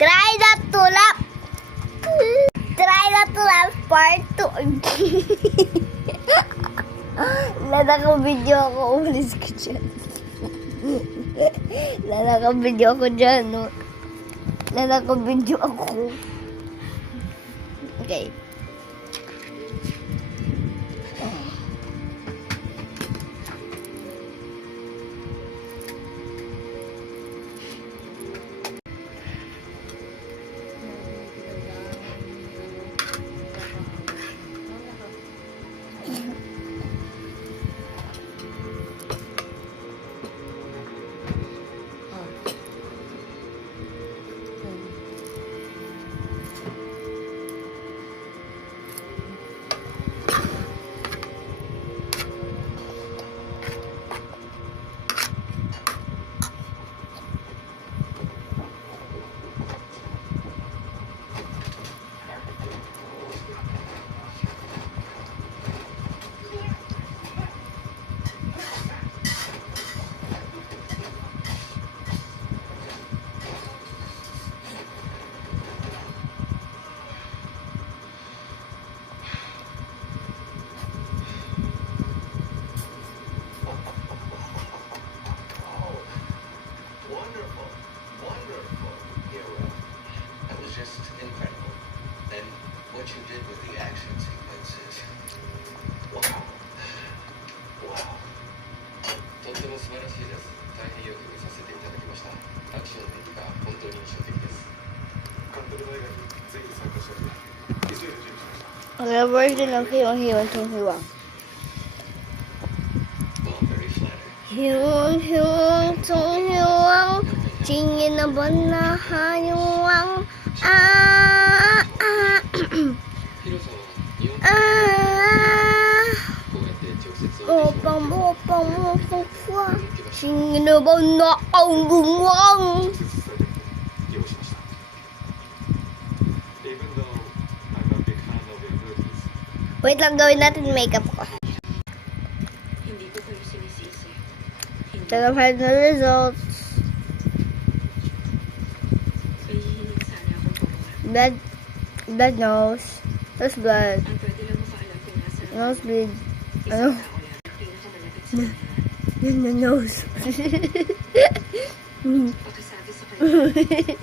Try not to laugh. Try not to laugh part 2. Nanaka-video ako. Umalis ko dyan. Nanaka-video ako dyan, no? Nanaka-video ako. Okay. What you did with the action sequences. Wow. Wow. とっても素晴らしいです。大変よく見させていただきました。アクションの出来が本当に印象的です。監督の映画にぜひ参加したいので、急いで準備しました。Whatever is the hiwang tong hiwang. Well, very flattering. Hiwang tong hiwang. Tingin na ba na hiwang? Ah, ah, ヒロさんは日本 ah. こうやって直接オーディション Opang mo, opang mo, opang mo. Tingin na ba na ang gumwang? 直接伝えて利用しました。Even though I'm a big fan of your movies. Wait lang, gawin natin makeup ko. Hindi ko kayo sinisisi. Hindi Ito na final results. may hihingin sana akong tulungan. Blood nose. Nose blood. Ang pwede lang makaalam kung nasa Nosebleed. isang Ano? tao lang ang pinakamalapit sa lahat. Yun na nose. Pagkasabi sa kanya,